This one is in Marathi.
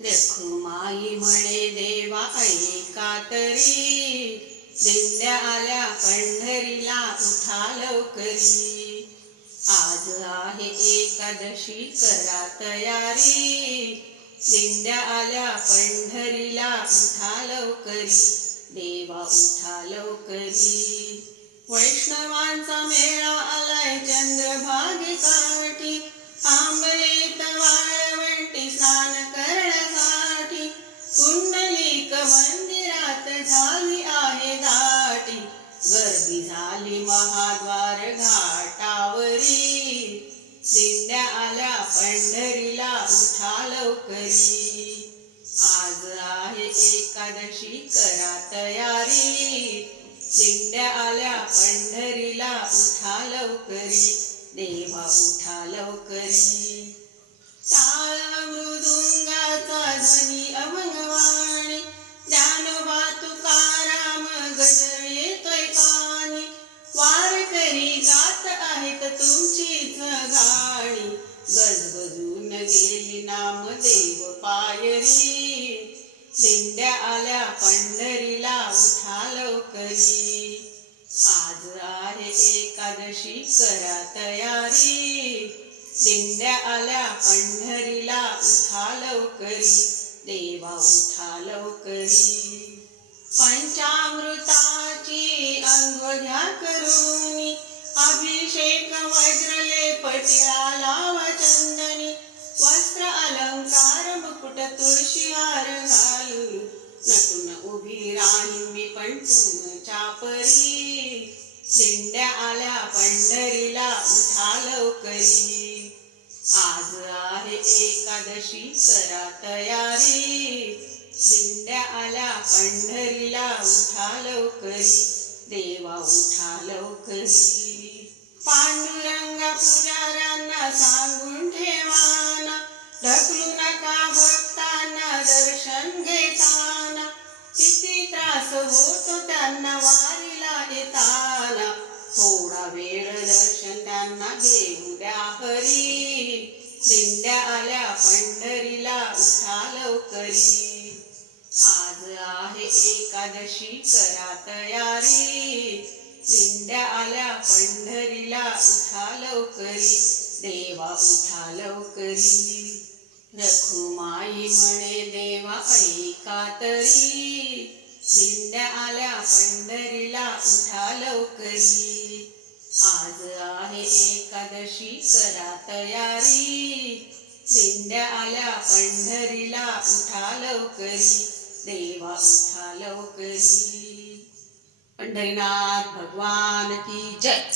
रखुमाई म्हणे देवा ऐका तरी, दिंड्या आल्या पंढरीला उठा लवकरी. आज आहे एकादशी करा तयारी, दिंड्या आल्या पंढरीला उठा लवकरी, देवा उठा लवकरी. वैष्णवांचा मेळा आलाय चंद्रभागे काठी, थांबलेत वाळवंटी स्नान करण्यासाठी. पुंडलिक मंदिरात झाली आहे दाटी, गर्दी झाली महाद्वार घाटावरी, दिंड्या आल्या पंढरीला उठा लवकरी. आज आहे एकादशी करा तयारी, दिंड्या आल्या पंढरीला उठा लवकरी, देवा उठा लवकरी. टाळ मृदुंगाचा ध्वनी अभंगवाणी, ज्ञानोबा तुकाराम गजर येतोय कानी. वारकरी गात आहेत तुमचीच गाणी, गजबजून गेली नामदेव पायरी, दिंड्या आल्या पंढरीला उठा लवकरी. आज आहे एकादशी करा तयारी, दिंड्या आल्या पंढरीला उठा लवकरी, देवा उठा लवकरी. पंचामृताची अंघोळ घ्या करूनी, अभिषेक वज्रलेप टिळा लावा चंदनी. वस्त्र अलंकार मुकुट तुळशी हार घालून, नटून उभी राहीन मी पण तुमच्या परी, दिंड्या आल्या पंढरीला उठा लवकरी. आज आहे एकादशी करा तयारी, दिंड्या आल्या पंढरीला उठा लवकरी, देवा उठा लवकरी. पांडुरंगा पुजाऱ्यांना सांगून ठेवाना, ढकलू नका भक्तांना दर्शन घेताना. किती त्रास होतो त्यांना वारीला येताना, थोडा वेळ दर्शन त्यांना घेऊ द्या हरी, दिंड्या आल्या पंढरीला उठा लवकरी. आज आहे एकादशी करा तयारी, दिंड्या आल्या पंढरीला उठा लवकरी, देवा उठा लवकरी. रखुमाई म्हणे देवा ऐका तरी, दिंड्या आल्या पंढरीला उठा लवकरी. आज आहे एकादशी करा तयारी, दिंड्या आल्या पंढरीला उठा लवकरी, देवा उठा लवकरी. पंढरीनाथ भगवान की जय.